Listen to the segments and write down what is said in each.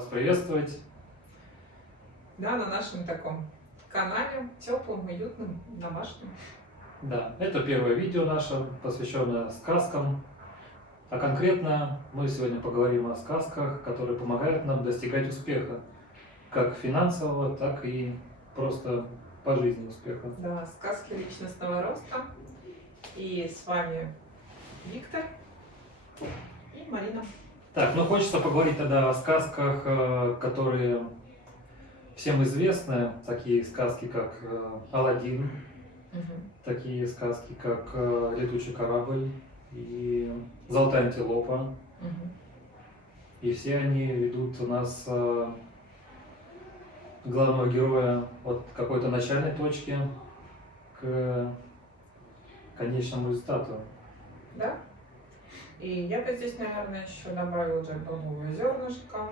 Вас приветствовать. Да, на нашем таком канале, теплым, уютным, домашнем. Да, это первое видео наше, посвященное сказкам. А конкретно мы сегодня поговорим о сказках, которые помогают нам достигать успеха. Как финансового, так и просто по жизни успеха. Да, сказки личностного роста. И с вами Виктор и Марина. Так, ну хочется поговорить тогда о сказках, которые всем известны. Такие сказки, как Аладдин, такие сказки, как Летучий корабль и Золотая антилопа. И все они ведут у нас главного героя от какой-то начальной точки к конечному результату. Да. И я бы здесь, наверное, еще добавила «Бобовое зернышко».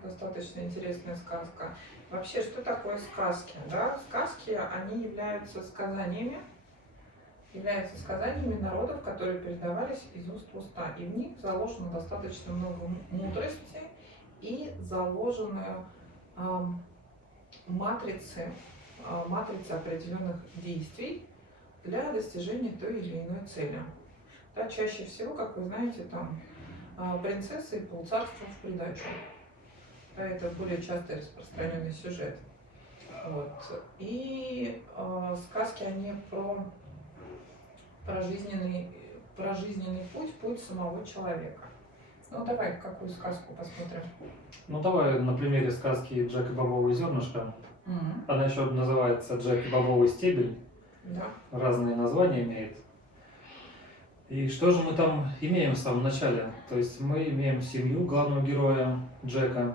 Достаточно интересная сказка. Вообще, что такое сказки? Да? Сказки, они являются сказаниями народов, которые передавались из уст в уста. И в них заложено достаточно много мудрости и заложены матрицы определенных действий для достижения той или иной цели. Да, чаще всего, как вы знаете, там принцессы и полцарства в придачу. Да, это более часто распространенный сюжет. Вот. И сказки, они про жизненный путь самого человека. Ну давай, какую сказку посмотрим? Ну давай на примере сказки «Джек и бобовое зернышко». Она еще называется «Джек и бобовый стебель». Да. Разные названия имеет. И что же мы там имеем в самом начале? То есть мы имеем семью главного героя Джека,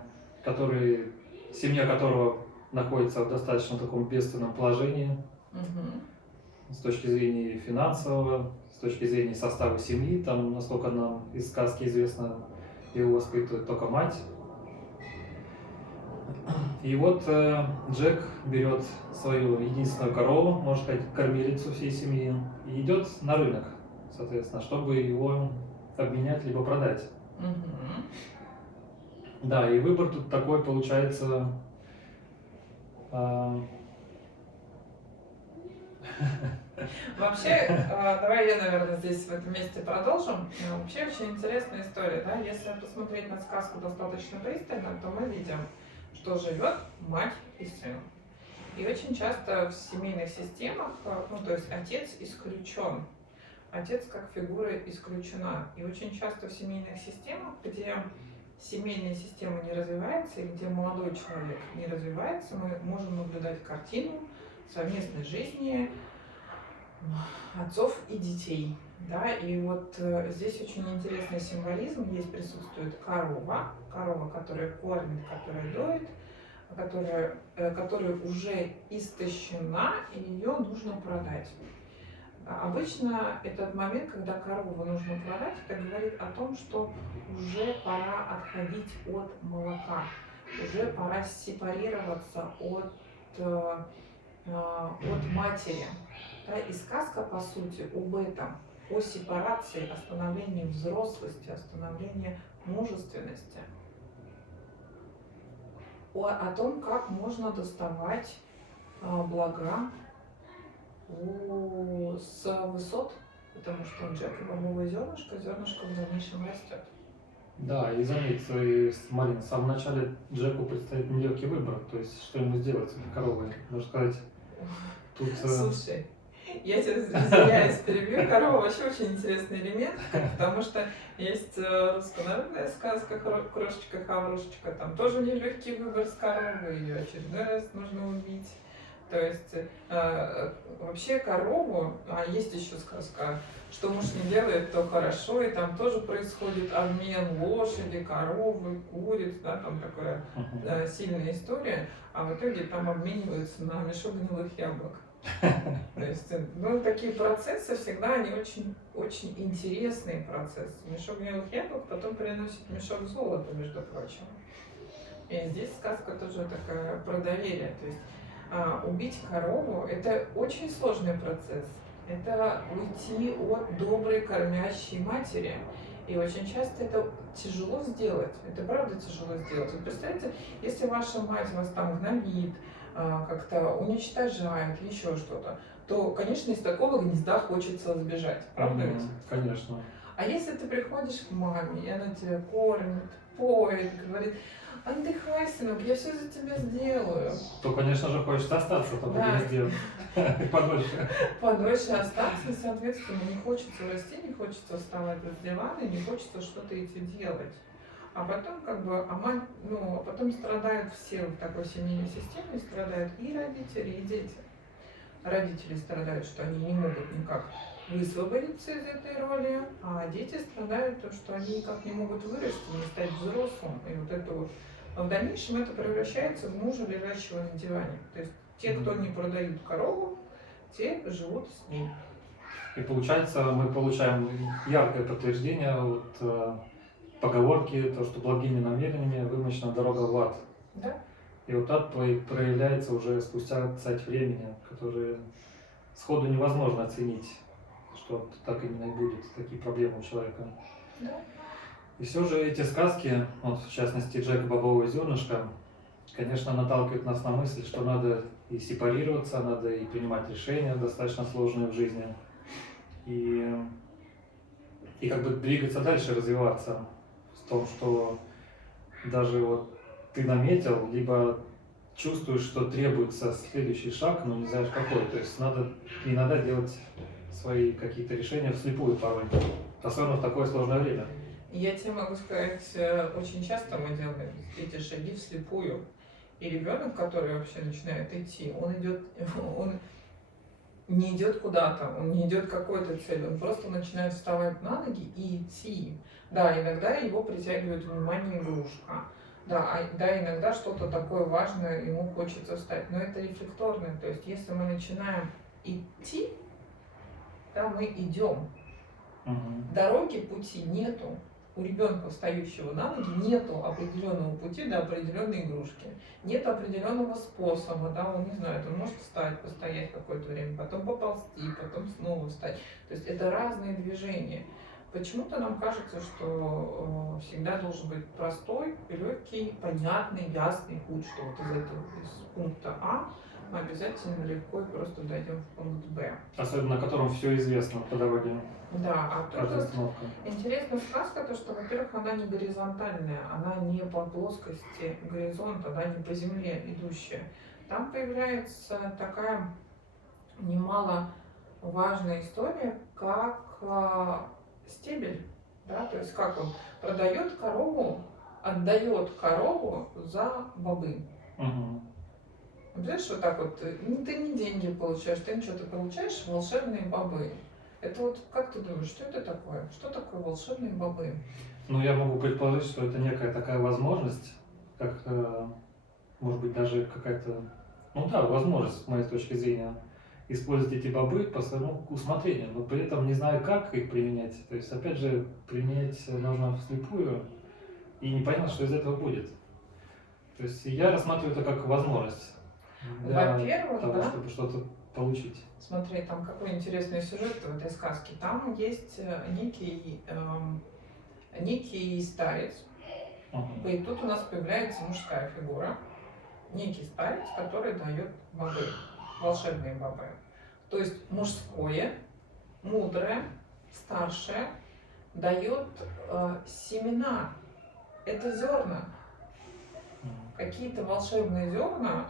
семья которого находится в достаточно таком бедственном положении с точки зрения финансового, с точки зрения состава семьи. Там, насколько нам из сказки известно, его воспитывает только мать. И вот Джек берет свою единственную корову, можно сказать, кормилицу всей семьи, и идет на рынок, соответственно, чтобы его обменять либо продать. Да, и выбор тут такой получается. Вообще, давай я, наверное, здесь в этом месте продолжим. Вообще очень интересная история, да? Если посмотреть на сказку достаточно пристально, то мы видим, что живет мать и сын. И очень часто в семейных системах, то есть отец исключен. Отец как фигура исключена. И очень часто в семейных системах, где семейная система не развивается, и где молодой человек не развивается, мы можем наблюдать картину совместной жизни отцов и детей. Да? И вот здесь очень интересный символизм. Здесь присутствует корова, которая кормит, которая доит, которая уже истощена, и ее нужно продать. Обычно этот момент, когда корову нужно продать, это говорит о том, что уже пора отходить от молока, уже пора сепарироваться от матери. Да, и сказка, по сути, об этом, о сепарации, о становлении взрослости, о становлении мужественности, о том, как можно доставать блага с высот, потому что Джек и бобовое зернышко в дальнейшем растет. Да, и заметь, Марина, в самом начале Джеку предстоит нелегкий выбор, то есть что ему сделать с этой коровой, можно сказать, тут... Слушай, я тебя извиняюсь, перебью. Корова вообще очень интересный элемент, потому что есть руссконародная сказка «Крошечка-хаврушечка», там тоже нелегкий выбор с коровой, ее очередной раз нужно убить. То есть вообще корову, а есть еще сказка, что муж не делает, то хорошо, и там тоже происходит обмен лошади, коровы, куриц, да, там такая сильная история, а в итоге там обмениваются на мешок гнилых яблок. То есть, такие процессы всегда, они очень, очень интересные процессы. Мешок гнилых яблок потом приносит мешок золота, между прочим. И здесь сказка тоже такая про доверие. То есть убить корову – это очень сложный процесс. Это уйти от доброй кормящей матери. И очень часто это тяжело сделать. Это правда тяжело сделать. Вот представьте, если ваша мать вас там гнобит, как-то уничтожает или еще что-то, то, конечно, из такого гнезда хочется сбежать. Правда ведь? Конечно. А если ты приходишь к маме, и она тебя кормит, поет, говорит: отдыхай, сынок, я все за тебя сделаю. То, конечно же, хочется остаться, только Да. везде подольше. Подольше остаться, и, соответственно, не хочется расти, не хочется вставать с дивана, не хочется что-то идти делать. А потом, а потом страдают все в такой семейной системе, страдают и родители, и дети. Родители страдают, что они не могут никак высвободиться из этой роли, а дети страдают, то, что они никак не могут вырасти, не стать взрослым. И вот это вот в дальнейшем это превращается в мужа, лежащего на диване. То есть те, кто не продают корову, те живут с ней. И получается, мы получаем яркое подтверждение поговорки, то, что благими намерениями вымощена дорога в ад. Да? И вот ад проявляется уже спустя цать времени, которые сходу невозможно оценить, что так именно и будет, такие проблемы у человека. Да. И все же эти сказки, вот в частности Джек и Бобовое зернышко, конечно, наталкивают нас на мысль, что надо и сепарироваться, надо и принимать решения достаточно сложные в жизни, и как бы двигаться дальше, развиваться в том, что даже вот ты наметил, либо чувствуешь, что требуется следующий шаг, но не знаешь какой. То есть не надо делать свои какие-то решения вслепую порой, особенно в такое сложное время. Я тебе могу сказать, очень часто мы делаем эти шаги вслепую. И ребенок, который вообще начинает идти, он не идет куда-то, он не идет к какой-то цели, он просто начинает вставать на ноги и идти. Да, иногда его притягивает внимание игрушка. Да, иногда что-то такое важное ему хочется встать, но это рефлекторно. То есть если мы начинаем идти, да, мы идем. Дороги, пути нету. У ребенка, встающего на ноги, нету определенного пути до определенной игрушки. Нет определенного способа, да, он не знает, он может встать, постоять какое-то время, потом поползти, потом снова встать. То есть это разные движения. Почему-то нам кажется, что всегда должен быть простой, легкий, понятный, ясный путь, что вот из пункта А мы обязательно легко и просто дойдем в пункт Б. Особенно на котором все известно по дороге. Да, а Каждая тут остановка. интересная сказка, то что, во-первых, она не горизонтальная, она не по плоскости горизонта, да, не по земле идущая. Там появляется такая немаловажная история, как стебель, да, то есть как он продает корову, отдает корову за бобы. Знаешь, вот так вот, ты не деньги получаешь, ты ничего, ты получаешь волшебные бобы. Это вот, как ты думаешь, что это такое? Что такое волшебные бобы? Ну, я могу предположить, что это некая такая возможность, как, может быть, даже какая-то, возможность, с моей точки зрения, использовать эти бобы по своему усмотрению, но при этом не знаю, как их применять. То есть, опять же, применять нужно вслепую, и непонятно, что из этого будет. То есть, я рассматриваю это как возможность для того, да? чтобы что-то получить. Смотри, там какой интересный сюжет в этой сказке. Там есть некий старец, и тут у нас появляется мужская фигура, некий старец, который дает бобы, волшебные бобы. То есть мужское, мудрое, старшее дает семена. Это зерна. Какие-то волшебные зерна,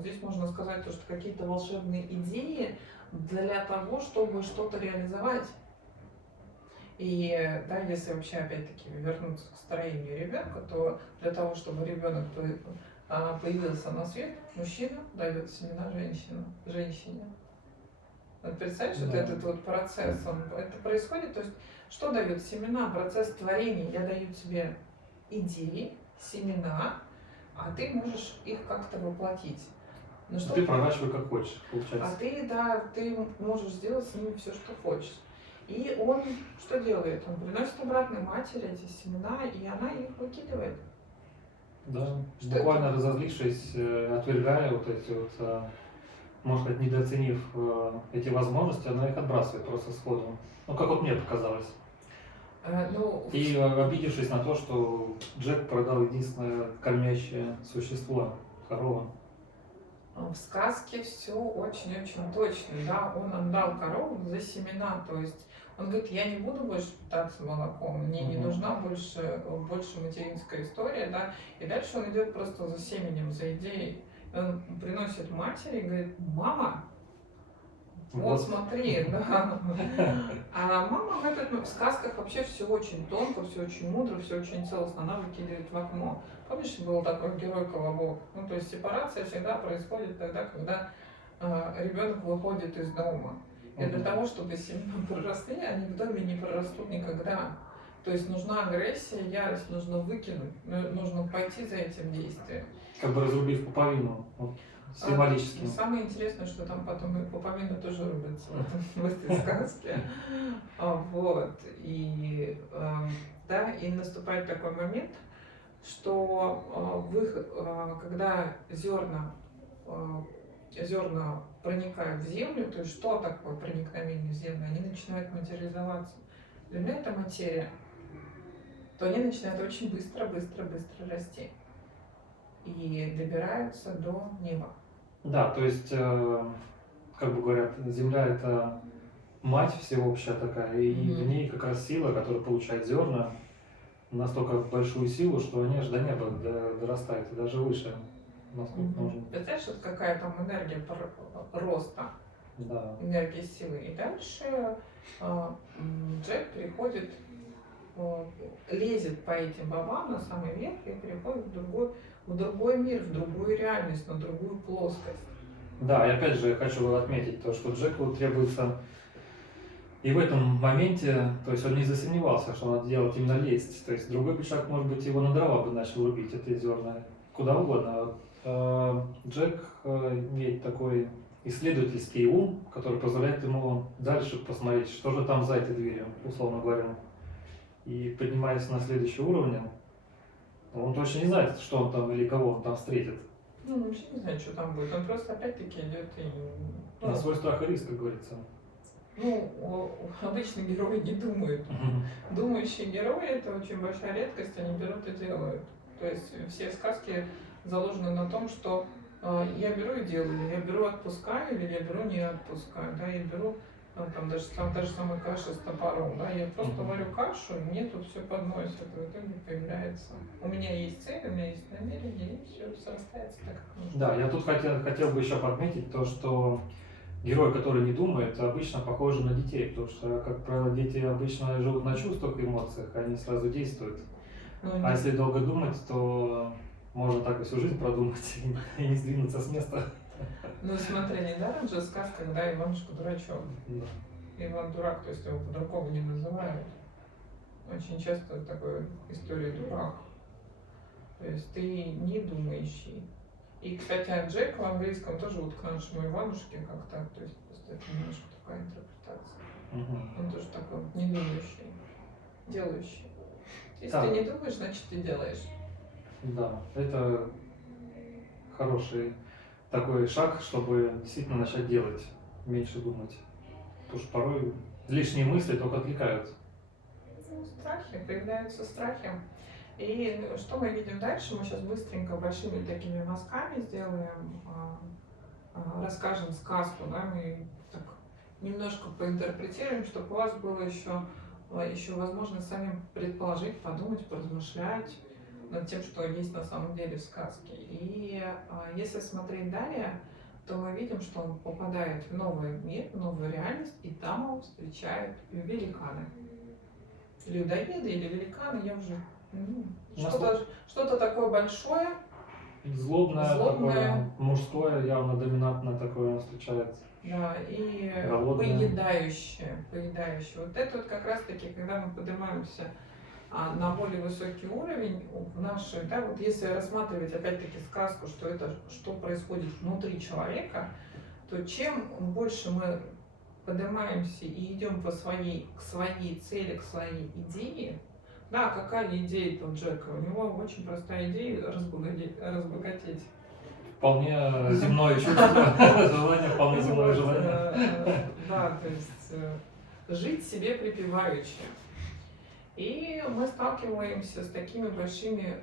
здесь можно сказать, что какие-то волшебные идеи для того, чтобы что-то реализовать. И да, если вообще опять-таки вернуться к строению ребенка, то для того, чтобы ребенок появился на свет, мужчина дает семена женщине. Вот представляешь, вот этот вот процесс, это происходит, то есть что дает семена, процесс творения? Я даю тебе идеи, семена, а ты можешь их как-то воплотить. Но что ты проращивай как хочешь, получается. А ты можешь сделать с ними все, что хочешь. И он что делает? Он приносит обратно матери эти семена, и она их выкидывает. Да, что буквально это? Разозлившись, отвергая вот эти вот, может быть, недооценив эти возможности, она их отбрасывает просто сходу. Ну, как вот мне показалось. Ну, И обидевшись на то, что Джек продал единственное кормящее существо, корову. в сказке все очень-очень точно, да, он отдал корову за семена, то есть он говорит, я не буду больше питаться молоком, мне не Мгм. нужна больше материнская история, да, и дальше он идет просто за семенем, за идеей, он приносит матери и говорит, мама, вот Вот. смотри, да. А мама в сказках вообще все очень тонко, все очень мудро, все очень целостно. Она выкидывает в окно. Помнишь, был такой герой Колобок? Ну, то есть сепарация всегда происходит тогда, когда ребенок выходит из дома. И для Мгм. того, чтобы семьи проросли, они в доме не прорастут никогда. То есть нужна агрессия, ярость, нужно выкинуть, нужно пойти за этим действием. Как бы разрубив пуповину, вот, символически. Самое интересное, что там потом и пуповина тоже рубится в этой сказке. Вот. И, да, и наступает такой момент, что когда зерна проникают в землю, то есть что такое проникновение в землю, они начинают материализоваться. Для меня это материя. То они начинают очень быстро расти. И добираются до неба. Да, то есть, как бы говорят, Земля это мать всеобщая такая, и в ней как раз сила, которая получает зерна, настолько большую силу, что они аж до неба дорастают, и даже выше, насколько нужно. Представляешь, вот какая там энергия роста, Да. энергия силы. И дальше Джек приходит, лезет по этим бобам на самый верх и переходит в другой мир, в другую реальность, на другую плоскость. Да, и опять же я хочу отметить то, что Джеку требуется и в этом моменте, то есть он не засомневался, что надо делать именно лезть. То есть другой пешак, может быть, его на дрова бы начал рубить, это зерна, куда угодно. Джек имеет такой исследовательский ум, который позволяет ему дальше посмотреть, что же там за этой дверью, условно говоря. И поднимаясь на следующий уровень, он точно не знает, что он там или кого он там встретит. Ну, он вообще не знает, что там будет. Он просто опять-таки идет и... На свой страх и риск, как говорится. Ну, обычно герои не думают. Думающие герои — это очень большая редкость, они берут и делают. То есть все сказки заложены на том, что я беру и делаю, я беру отпускаю или я беру не отпускаю, да, я беру там даже та же самая каша с топором, да, я просто варю кашу, и мне тут все подносят, и в итоге появляется. У меня есть цель, у меня есть намерение, и все срастается так, как нужно. Да, я тут хотел бы еще подметить то, что герой, который не думает, обычно похожи на детей, потому что, как правило, дети обычно живут на чувствах и эмоциях, они сразу действуют. А если долго думать, то можно так и всю жизнь продумать и не сдвинуться с места. Ну смотри, недаром же сказка, когда Иванушка дурачок. Да. Иван дурак, то есть его по-другому не называют. Очень часто такая история дурак. То есть ты не думающий. И, кстати, Джек в английском тоже вот к нашему Иванушке как-то, то есть просто это немножко такая интерпретация. Он тоже такой не думающий, делающий. Если Да. ты не думаешь, значит ты делаешь. Да, это хороший такой шаг, чтобы действительно начать делать, меньше думать. Потому что порой лишние мысли только отвлекают. Ну, страхи, появляются страхи. И что мы видим дальше? Мы сейчас быстренько большими такими мазками сделаем, расскажем сказку, да, мы так немножко поинтерпретируем, чтобы у вас было еще возможность самим предположить, подумать, поразмышлять над тем, что есть на самом деле в сказке. И если смотреть далее, то мы видим, что он попадает в новый мир, в новую реальность, и там его встречают великаны. Людоеды или великаны, я уже... Что-то такое большое. Злобное, такое мужское, явно доминантное такое встречает. Да, и голодное. поедающее. Вот это вот как раз таки, когда мы поднимаемся на более высокий уровень в нашей, да, вот если рассматривать опять-таки сказку, что происходит внутри человека, то чем больше мы поднимаемся и идем к своей цели, к своей идее. Да, какая идея у Джека? У него очень простая идея разбогатеть. Вполне земное чувство, желание, вполне земное желание. Да, то есть жить себе припеваючи. И мы сталкиваемся с такими большими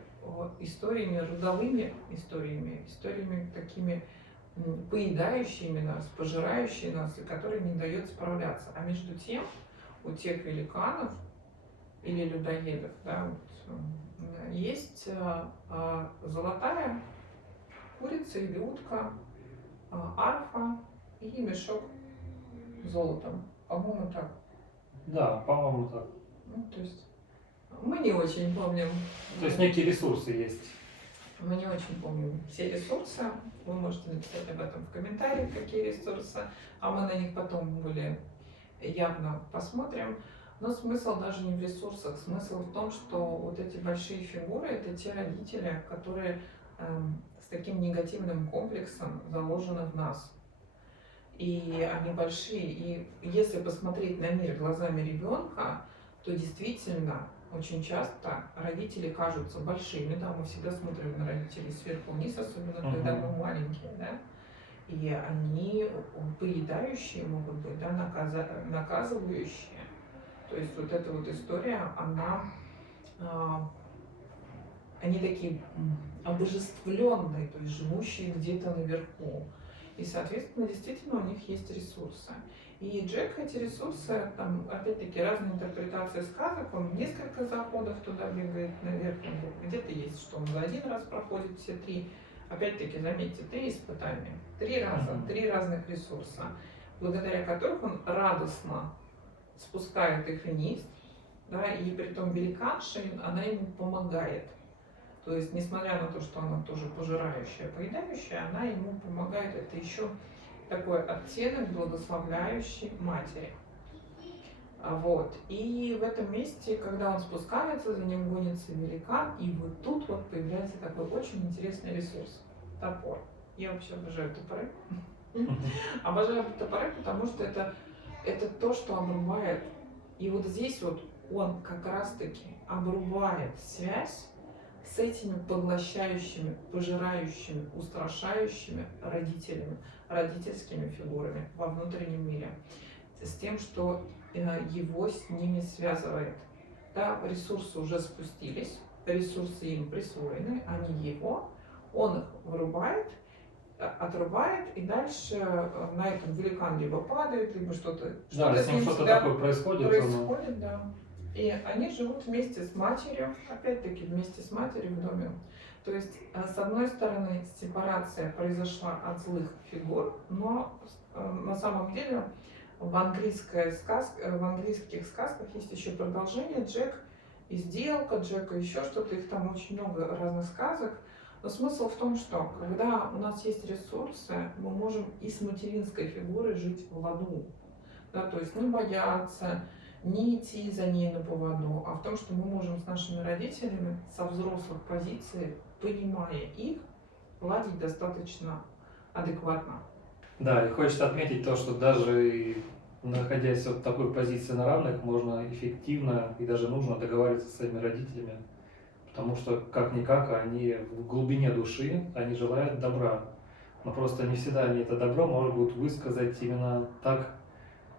историями, родовыми историями такими поедающими нас, пожирающими нас, и которые не дают справляться. А между тем у тех великанов или людоедов, да, вот, есть золотая курица или утка, арфа и мешок с золотом. По-моему, так. Да, по-моему, так. Ну, то есть мы не очень помним. То есть некие ресурсы есть. Мы не очень помним все ресурсы. Вы можете написать об этом в комментариях, какие ресурсы, а мы на них потом более явно посмотрим. Но смысл даже не в ресурсах, смысл в том, что вот эти большие фигуры — это те родители, которые с таким негативным комплексом заложены в нас. И они большие. И если посмотреть на мир глазами ребенка, то действительно очень часто родители кажутся большими. Да, мы всегда смотрим на родителей сверху вниз, особенно когда мы маленькие, да. И они поедающие могут быть, да, наказывающие. То есть вот эта вот история, они такие обожествленные, то есть живущие где-то наверху. И, соответственно, действительно у них есть ресурсы. И Джек эти ресурсы, там, опять-таки, разные интерпретации сказок, он несколько заходов туда бегает наверх, где-то есть, что он за один раз проходит все три. Опять-таки, заметьте, 3 испытания, 3 раза, 3 разных ресурса, благодаря которых он радостно спускает их вниз, да, и при том великанша, она ему помогает. То есть, несмотря на то, что она тоже пожирающая, поедающая, она ему помогает. Это еще такой оттенок благословляющей матери. Вот. И в этом месте, когда он спускается, за ним гонится великан, и вот тут вот появляется такой очень интересный ресурс — топор. Я вообще обожаю топоры. Обожаю топоры, потому что это то, что обрубает. И вот здесь вот он как раз-таки обрубает связь с этими поглощающими, пожирающими, устрашающими родителями, родительскими фигурами во внутреннем мире. С тем, что его с ними связывает. Да, ресурсы уже спустились, ресурсы им присвоены, они его, он их вырубает, отрубает, и дальше на этом великан либо падает, либо что-то с ним что-то такое происходит. Да. И они живут вместе с матерью, опять-таки вместе с матерью в доме. То есть, с одной стороны, сепарация произошла от злых фигур, но на самом деле в английских сказках есть еще продолжение. Джек и сделка, Джек и еще что-то, их там очень много разных сказок. Но смысл в том, что когда у нас есть ресурсы, мы можем и с материнской фигурой жить в ладу. Да, то есть не бояться, не идти за ней на поводу, а в том, что мы можем с нашими родителями со взрослых позиций, понимая их, ладить достаточно адекватно. Да, и хочется отметить то, что даже находясь в такой позиции на равных, можно эффективно и даже нужно договариваться со своими родителями, потому что как-никак они в глубине души, они желают добра, но просто не всегда они это добро могут высказать именно так,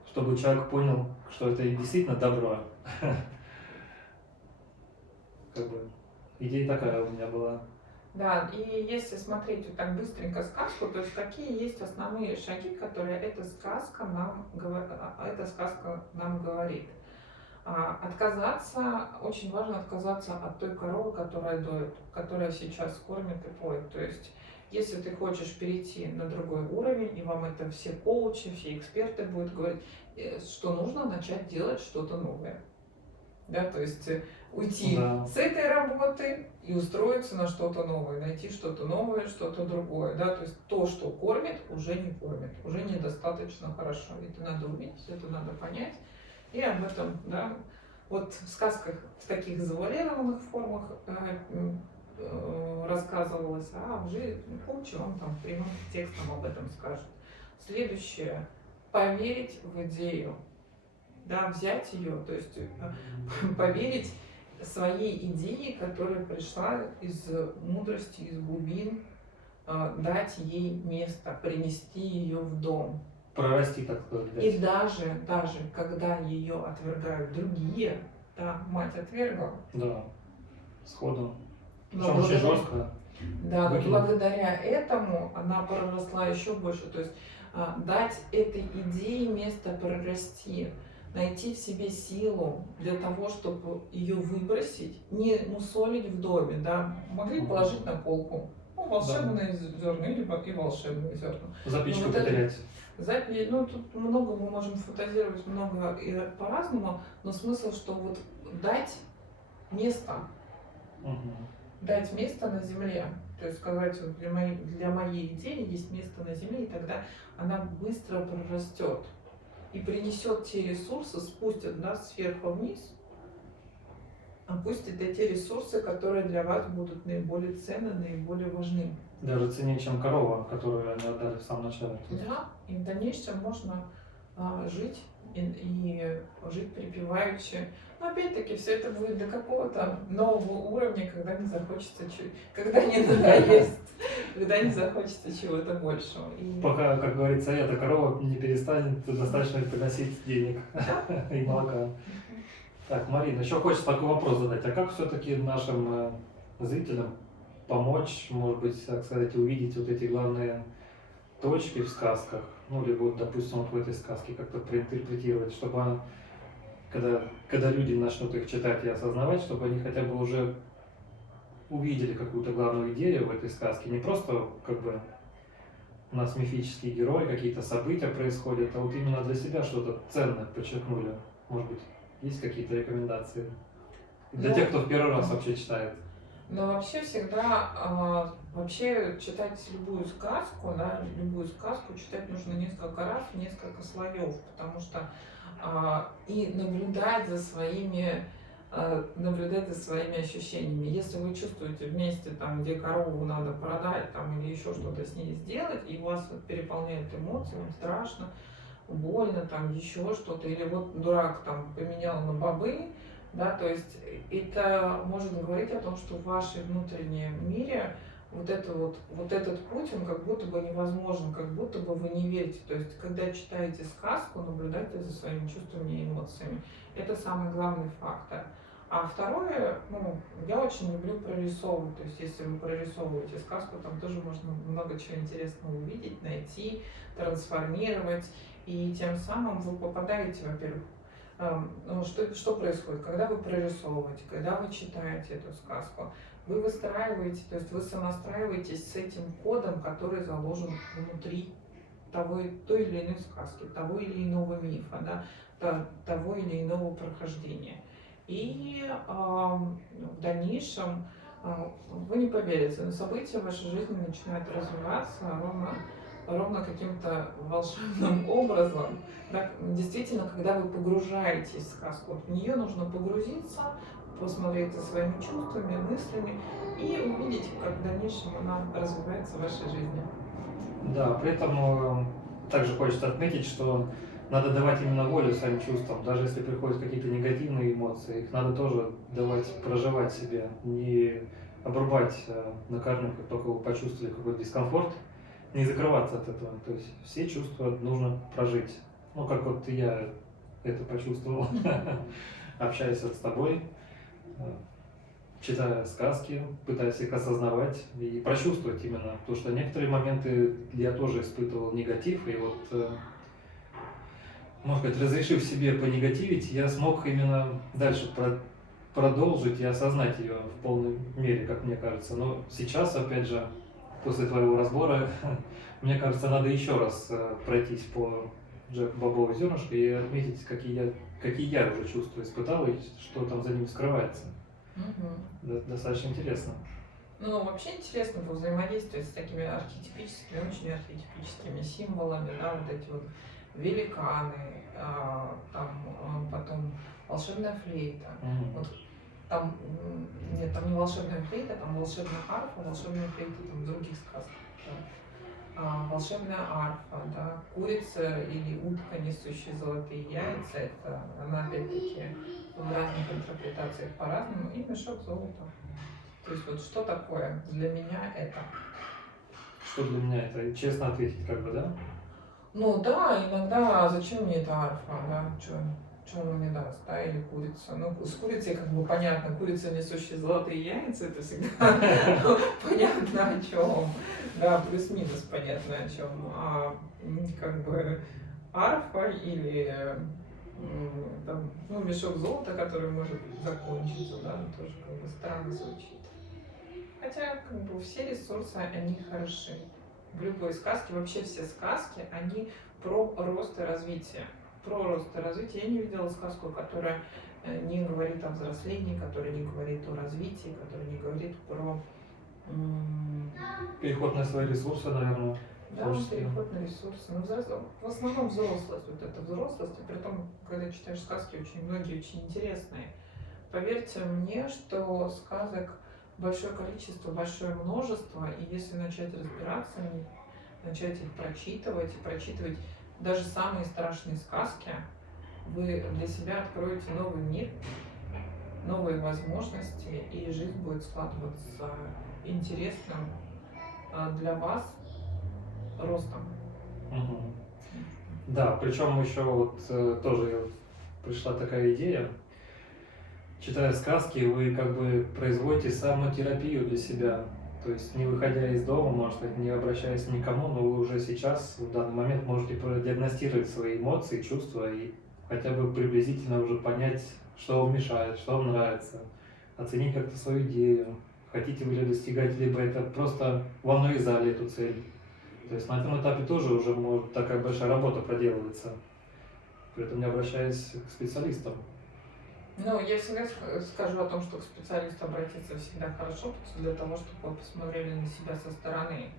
чтобы человек понял, что это действительно добро. Как бы идея такая у меня была. Да, и если смотреть вот так быстренько сказку, то есть какие есть основные шаги, которые эта сказка нам говорит. Очень важно отказаться от той коровы, которая доит, которая сейчас кормит и поет. То есть, если ты хочешь перейти на другой уровень, и вам это все коучи, все эксперты будут говорить, что нужно начать делать что-то новое. Да, то есть уйти с этой работы и устроиться на что-то новое, найти что-то новое, что-то другое. Да, то есть то, что кормит, уже не кормит, уже недостаточно хорошо. Это надо увидеть, это надо понять. И об этом, да, вот в сказках в таких завуалированных формах рассказывалось, а в жизни коучи вам там прямым текстом об этом скажет. Следующее — поверить в идею, да, взять ее, то есть поверить своей идее, которая пришла из мудрости, из глубин, дать ей место, принести ее в дом. Прорасти, так сказать. И даже когда ее отвергают другие, да, мать отвергла. Да, сходу. Но Причем очень благодаря, жестко. да, но Выкинул. благодаря этому она проросла еще больше. То есть дать этой идее место прорасти, найти в себе силу для того, чтобы ее выбросить, не мусолить в доме, да, могли Мгм. положить на полку. Ну, Да. волшебные зерна или и волшебные зерна. Запичку вот это- потерять. Ну, тут много мы можем фантазировать, много и по-разному, но смысл, что вот дать место, Мгм. дать место на земле. То есть сказать, вот для моей идеи есть место на земле, и тогда она быстро прорастет и принесет те ресурсы, спустит нас сверху вниз, опустит те ресурсы, которые для вас будут наиболее ценны, наиболее важны. Даже ценнее, чем корова, которую они отдали в самом начале. Да, и в дальнейшем можно жить и жить припеваючи. Но опять-таки все это будет до какого-то нового уровня, когда не захочется, когда не надоест, когда не захочется чего-то большего. И Пока, как говорится, эта корова не перестанет достаточно приносить денег и молока. Так, Марина, еще хочется такой вопрос задать. А как все-таки нашим зрителям помочь, может быть, так сказать, увидеть вот эти главные точки в сказках, ну, либо, вот, допустим, вот в этой сказке как-то проинтерпретировать, чтобы, когда люди начнут их читать и осознавать, чтобы они хотя бы уже увидели какую-то главную идею в этой сказке, не просто как бы у нас мифические герои, какие-то события происходят, а вот именно для себя что-то ценное подчеркнули. Может быть, есть какие-то рекомендации? Для тех, кто в первый раз вообще читает. Но вообще всегда, вообще читать любую сказку, да, любую сказку читать нужно несколько раз, несколько слоев, потому что и наблюдать за своими ощущениями. Если вы чувствуете вместе, там, где корову надо продать, там, или еще что-то с ней сделать, и вас переполняет эмоции, вам страшно, больно, там, еще что-то, или вот дурак там поменял на бобы, да, то есть это может говорить о том, что в вашей внутреннем мире вот этот путь, он как будто бы невозможен, как будто бы вы не верите. То есть, когда читаете сказку, наблюдайте за своими чувствами и эмоциями. Это самый главный фактор. А второе, я очень люблю прорисовывать. То есть, если вы прорисовываете сказку, там тоже можно много чего интересного увидеть, найти, трансформировать. И тем самым вы попадаете, во-первых, что происходит, когда вы прорисовываете, когда вы читаете эту сказку, вы выстраиваете, то есть вы сонастраиваетесь с этим кодом, который заложен внутри той или иной сказки, того или иного мифа, да, того или иного прохождения. И в дальнейшем вы не поверите, но события в вашей жизни начинают развиваться ровно каким-то волшебным образом. Да, действительно, когда вы погружаетесь в сказку, в нее нужно погрузиться, посмотреть за своими чувствами, мыслями и увидеть, как в дальнейшем она развивается в вашей жизни. Да, при этом также хочется отметить, что надо давать именно волю своим чувствам, даже если приходят какие-то негативные эмоции, их надо тоже давать проживать себе, не обрубать на корню, как только вы почувствовали какой-то дискомфорт, не закрываться от этого. То есть все чувства нужно прожить. Ну, как вот я это почувствовал, общаясь вот с тобой, читая сказки, пытаясь их осознавать и прочувствовать именно. Потому что некоторые моменты я тоже испытывал негатив, и вот, можно сказать, разрешив себе понегативить, я смог именно дальше продолжить и осознать ее в полной мере, как мне кажется. Но сейчас, опять же, после твоего разбора, мне кажется, надо еще раз пройтись по Джеку Бобовой зернышку и отметить, какие я уже чувства испытал и что там за ними скрывается. Достаточно интересно. Вообще интересно было взаимодействовать с такими архетипическими, очень архетипическими символами, да, вот эти вот великаны, потом волшебная флейта. Вот там, нет, там не волшебная флейта, там волшебная арфа, волшебная флейта там в других сказках. Да. Волшебная арфа, да, курица или утка, несущая золотые яйца, это она опять-таки в разных интерпретациях по-разному, и мешок золота. То есть вот что такое для меня это? Что для меня это? Честно ответить, как бы, да? Да, иногда, зачем мне эта арфа, да, что он мне даст, да, или курица. Ну, с курицей как бы понятно, курица, несущая золотые яйца, это всегда понятно о чем. Да, плюс-минус понятно о чем. А как бы арфа или там, ну, мешок золота, который может закончиться, да, тоже как бы странно звучит. Хотя как бы все ресурсы, они хороши. В любой сказке, вообще все сказки, они про рост и развитие. Про рост и развитие. Я не видела сказку, которая не говорит о взрослении, которая не говорит о развитии, которая не говорит про... Переход на свои ресурсы, наверное. Да, переход на ресурсы. Но в основном взрослость, вот эта взрослость, и при том, когда читаешь сказки, очень многие очень интересные. Поверьте мне, что сказок большое количество, большое множество, и если начать разбираться в них, начать их прочитывать, и прочитывать даже самые страшные сказки, вы для себя откроете новый мир, новые возможности, и жизнь будет складываться интересным для вас ростом. Угу. Да, причем еще вот тоже пришла такая идея. Читая сказки, вы как бы производите самотерапию для себя. То есть не выходя из дома, может быть, не обращаясь к никому, но вы уже сейчас, в данный момент, можете продиагностировать свои эмоции, чувства и хотя бы приблизительно уже понять, что вам мешает, что вам нравится, оценить как-то свою идею. Хотите вы ли достигать, либо это просто вам навязали эту цель. То есть на этом этапе тоже уже может такая большая работа проделывается, при этом не обращаясь к специалистам. Ну, я всегда скажу о том, что к специалисту обратиться всегда хорошо, для того, чтобы вы посмотрели на себя со стороны.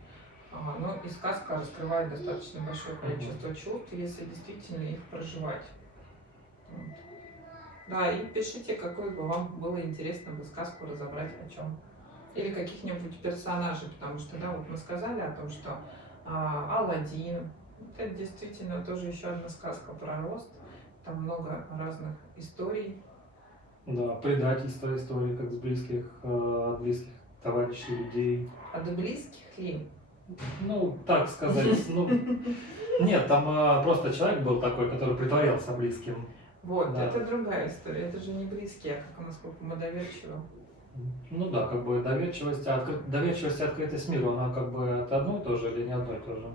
Но и сказка раскрывает достаточно большое количество чувств, если действительно их проживать. Вот. Да, и пишите, какую бы вам было интересно бы сказку разобрать о чем. Или каких-нибудь персонажей, потому что, да, вот мы сказали о том, что Аладдин, это действительно тоже еще одна сказка про рост. Там много разных историй. Да, предательство истории, как с близких, от близких товарищей, людей. От близких ли? Ну, так сказать, ну, нет, там просто человек был такой, который притворялся близким. Вот, Да. это другая история, это же не близкие, а как насколько мы доверчивы. Ну да, как бы доверчивость и открытость миру, она как бы это одно и то же или не одно и то же?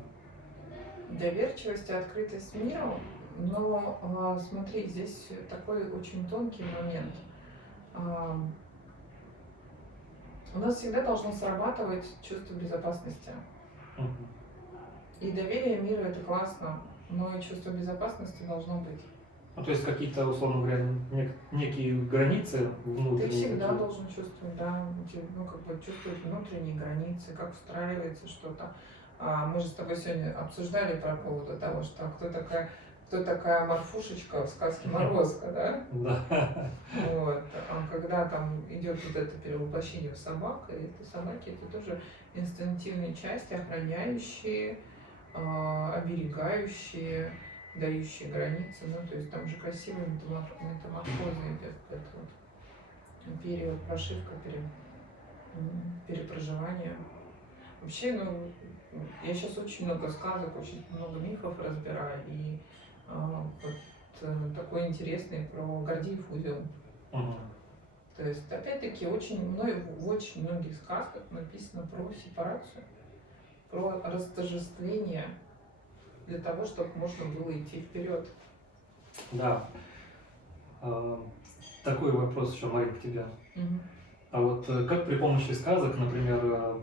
Доверчивость и открытость миру, но смотри, здесь такой очень тонкий момент. У нас всегда должно срабатывать чувство безопасности. И доверие миру это классно, но и чувство безопасности должно быть. Ну, то есть какие-то, условно говоря, некие границы внутренние. Ты всегда должен чувствовать, да, ну, как бы чувствовать внутренние границы, как встраивается что-то. Мы же с тобой сегодня обсуждали по поводу того, что кто такая Марфушечка в сказке Морозко, да? Да. Вот. А когда там идет вот это перевоплощение в собак, и это собаки, это тоже инстинктивные части, охраняющие, оберегающие, дающие границы. Ну, то есть там же красивая метаморфоза идет, это вот период, прошивка, перепроживание. Вообще, ну, я сейчас очень много сказок, очень много мифов разбираю, и вот такой интересный про Гордиев узел. То есть, опять-таки, в очень многих сказках написано про сепарацию, про растождествление, для того, чтобы можно было идти вперед. Да. Такой вопрос еще, Марин, к тебе. А вот как при помощи сказок, например,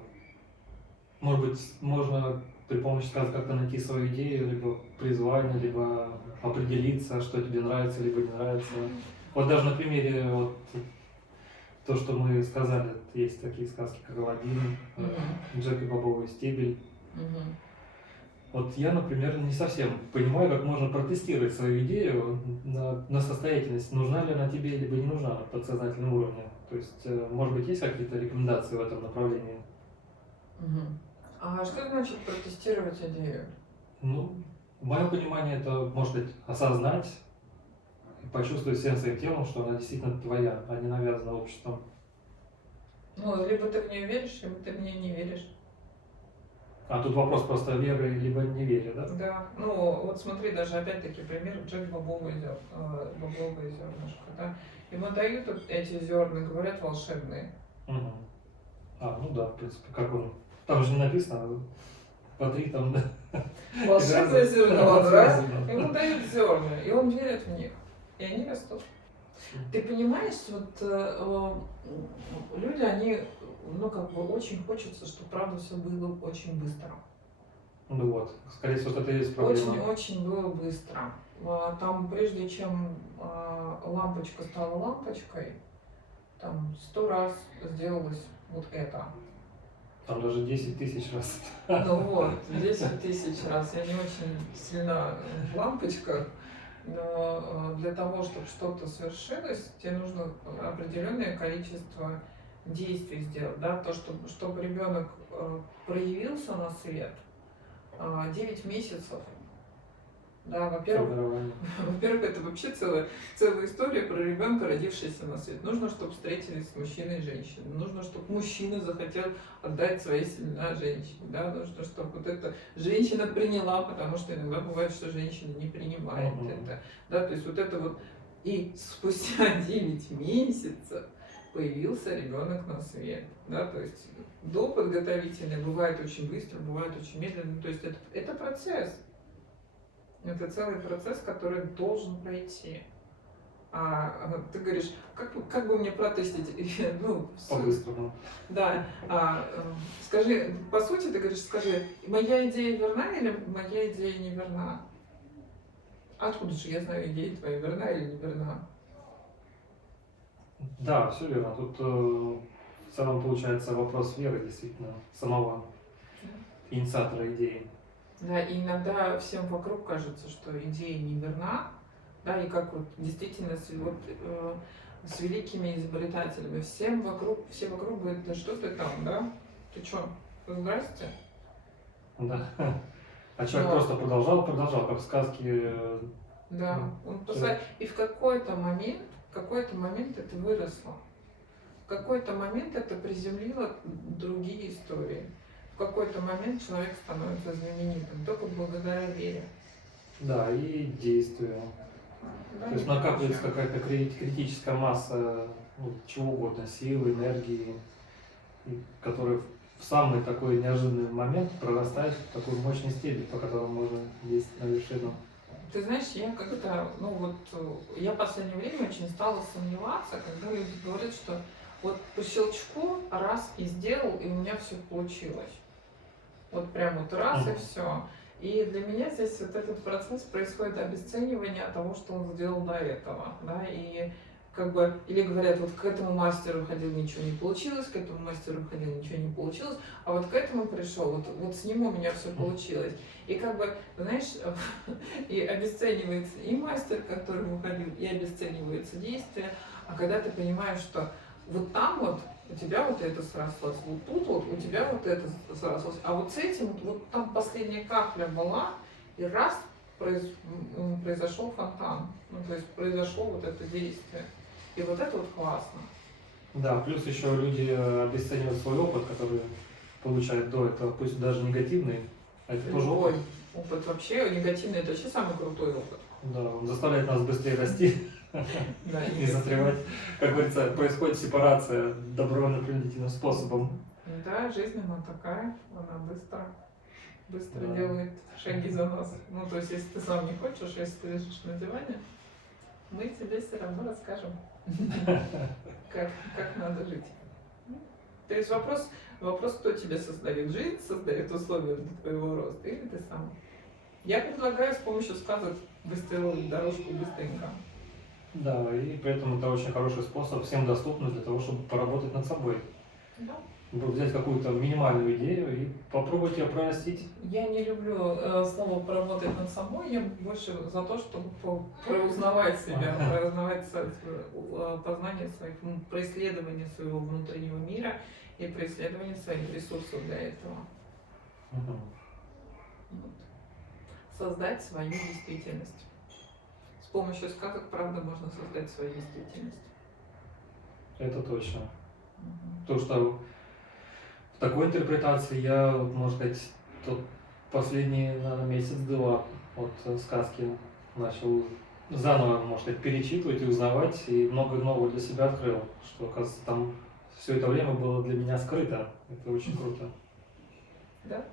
может быть, можно при помощи сказок как-то найти свою идею, либо призвание, либо определиться, что тебе нравится, либо не нравится. Вот даже на примере вот то, что мы сказали, есть такие сказки, как Аладдин, Джек и Бобовый стебель. Вот я, например, не совсем понимаю, как можно протестировать свою идею на состоятельность, нужна ли она тебе, либо не нужна на подсознательном уровне. То есть, может быть, есть какие-то рекомендации в этом направлении? А что значит протестировать идею? Ну, в моем понимании, это может быть осознать и почувствовать всем своим телом, что она действительно твоя, а не навязана обществом. Ну, либо ты в нее веришь, либо ты в нее не веришь. А тут вопрос просто веры либо неверия, да? Да, ну вот смотри, даже опять-таки пример Джек бобовое зернышко, да. Ему дают вот эти зерна, говорят, волшебные. Мгм. Ну да, в принципе, как он. Там же не написано, смотри, там, да. Волшебное зерно, Волшебное да? зерно. Ему дают зерна, и он верит в них. И они растут. Ты понимаешь, вот люди, они, ну как бы очень хочется, чтобы правда все было очень быстро. Ну вот, скорее всего, вот это и есть проблема. Очень-очень было быстро. Там, прежде чем лампочка стала лампочкой, там 100 раз сделалось вот это. Там даже 10 тысяч раз. Ну вот, 10 тысяч раз. Я не очень сильна в лампочках, но для того, чтобы что-то свершилось, тебе нужно определенное количество действий сделать. Да? То, чтобы ребенок проявился на свет, 9 месяцев. Да, во-первых, Формирование. во-первых, это вообще целая история про ребенка, родившегося на свет. Нужно, чтобы встретились мужчина и женщина. Нужно, чтобы мужчина захотел отдать свои семена женщине. Да? Нужно, чтобы вот эта женщина приняла, потому что иногда бывает, что женщина не принимает это. Да? То есть вот это вот. И спустя 9 месяцев появился ребенок на свет. Да? То есть до подготовительной бывает очень быстро, бывает очень медленно. То есть это процесс. Это целый процесс, который должен пройти. Ты говоришь, как бы мне протестить? Ну, По-быстрому. да. Скажи, по сути, ты говоришь, скажи, моя идея верна или моя идея не верна? Откуда же я знаю, идея твоя верна или не верна? Да, все верно. Тут в целом получается вопрос веры, действительно, самого инициатора идеи. Да, и иногда всем вокруг кажется, что идея не верна, да, и как вот действительно с великими изобретателями, все вокруг говорят, да что ты там, да? Ты чё, здрасте? Да. А человек Но- просто продолжал, как в сказке. Да, и в какой-то момент это выросло. В какой-то момент это приземлило другие истории. В какой-то момент человек становится знаменитым только благодаря вере. Да, и действию. Да, То есть и накапливается прочее. какая-то критическая масса, ну, чего угодно, силы, энергии, которая в самый такой неожиданный момент прорастает в такой мощный стебель, по которому можно лезть на вершину. Ты знаешь, я в последнее время очень стала сомневаться, когда люди говорят, что вот по щелчку раз и сделал, и у меня все получилось. Вот прям вот раз и все. И для меня здесь вот этот процесс происходит обесценивание того, что он сделал до этого. Да? И как бы, или говорят, вот к этому мастеру ходил, ничего не получилось, к этому мастеру ходил, ничего не получилось, а вот к этому пришел, вот с ним у меня все получилось. И как бы, знаешь, и обесценивается и мастер, к которому ходил, и обесценивается действие. А когда ты понимаешь, что вот там вот у тебя вот это срослось, вот тут вот у тебя вот это срослось, а вот с этим, вот там последняя капля была, и раз произошел фонтан, ну то есть произошло вот это действие. И вот это вот классно. Да, плюс еще люди обесценивают свой опыт, который получают до этого, пусть даже негативный, а это тоже Любой опыт. опыт вообще, негативный, это вообще самый крутой опыт. Да, он заставляет нас быстрее расти, Да, не застревать. Как говорится, происходит сепарация добровольно-принудительным способом. Да, жизнь она такая, она быстро Да. делает шаги за нас. Ну, то есть, если ты сам не хочешь, если ты лежишь на диване, мы тебе все равно расскажем, как надо жить. То есть вопрос, кто тебе создает жизнь, создает условия для твоего роста, или ты сам. Я предлагаю с помощью сказок выстроить дорожку быстренько. Да, и при этом это очень хороший способ, всем доступный для того, чтобы поработать над собой. Да. Взять какую-то минимальную идею и попробовать ее прорастить. Я не люблю слово «поработать над собой», я больше за то, чтобы проузнавать себя, проузнавать познание своих, происследование своего внутреннего мира и происследование своих ресурсов для этого. Угу. Вот. Создать свою действительность. С помощью сказок, правда, можно создать свою действительность. Это точно. Угу. То, что в такой интерпретации я, можно сказать, тут последний, наверное, месяц-два от сказки начал заново, можно сказать, перечитывать и узнавать, и много нового для себя открыл, что, оказывается, там все это время было для меня скрыто. Это очень круто. Да?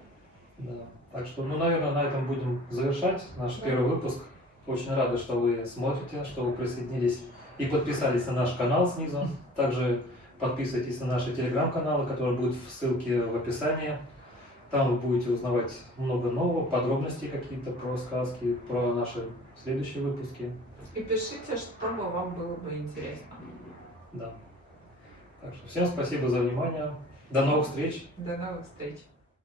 Да. Так что, ну, наверное, на этом будем завершать наш первый выпуск. Очень рады, что вы смотрите, что вы присоединились и подписались на наш канал снизу. Также подписывайтесь на наши телеграм-каналы, которые будут в ссылке в описании. Там вы будете узнавать много нового, подробностей какие-то про сказки, про наши следующие выпуски. И пишите, что бы вам было бы интересно. Да. Так что всем спасибо за внимание. До новых встреч. До новых встреч.